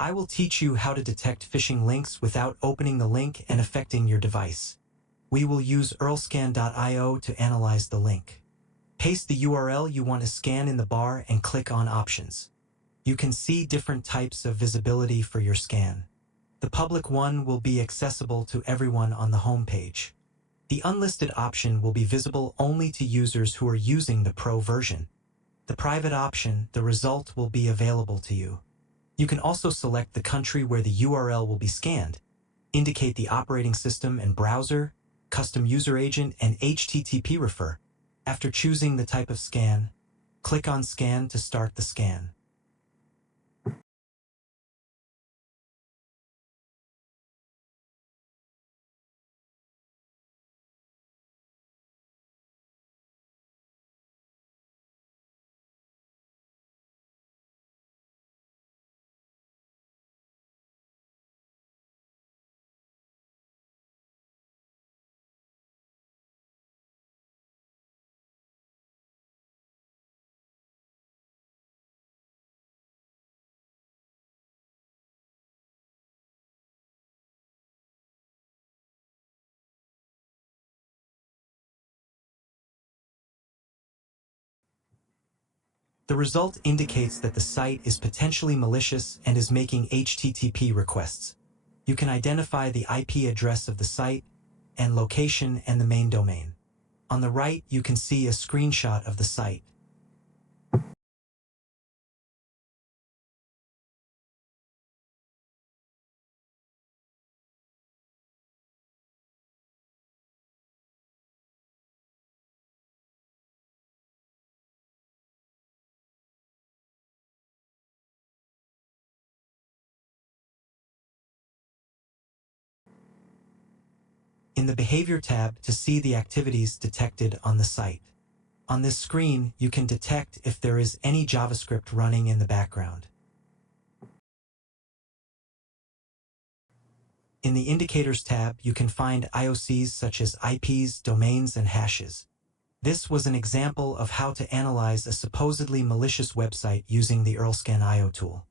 I will teach you how to detect phishing links without opening the link and affecting your device. We will use earlscan.io to analyze the link. Paste the URL you want to scan in the bar and click on Options. You can see different types of visibility for your scan. The public one will be accessible to everyone on the home page. The unlisted option will be visible only to users who are using the Pro version. The private option, the result will be available to you. You can also select the country where the URL will be scanned, indicate the operating system and browser, custom user agent, and HTTP refer. After choosing the type of scan, click on Scan to start the scan. The result indicates that the site is potentially malicious and is making HTTP requests. You can identify the IP address of the site and location and the main domain. On the right, you can see a screenshot of the site. In the Behavior tab to see the activities detected on the site. On this screen, you can detect if there is any JavaScript running in the background. In the Indicators tab, you can find IOCs such as IPs, domains, and hashes. This was an example of how to analyze a supposedly malicious website using the earlscan.io tool.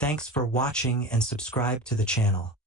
Thanks for watching and subscribe to the channel.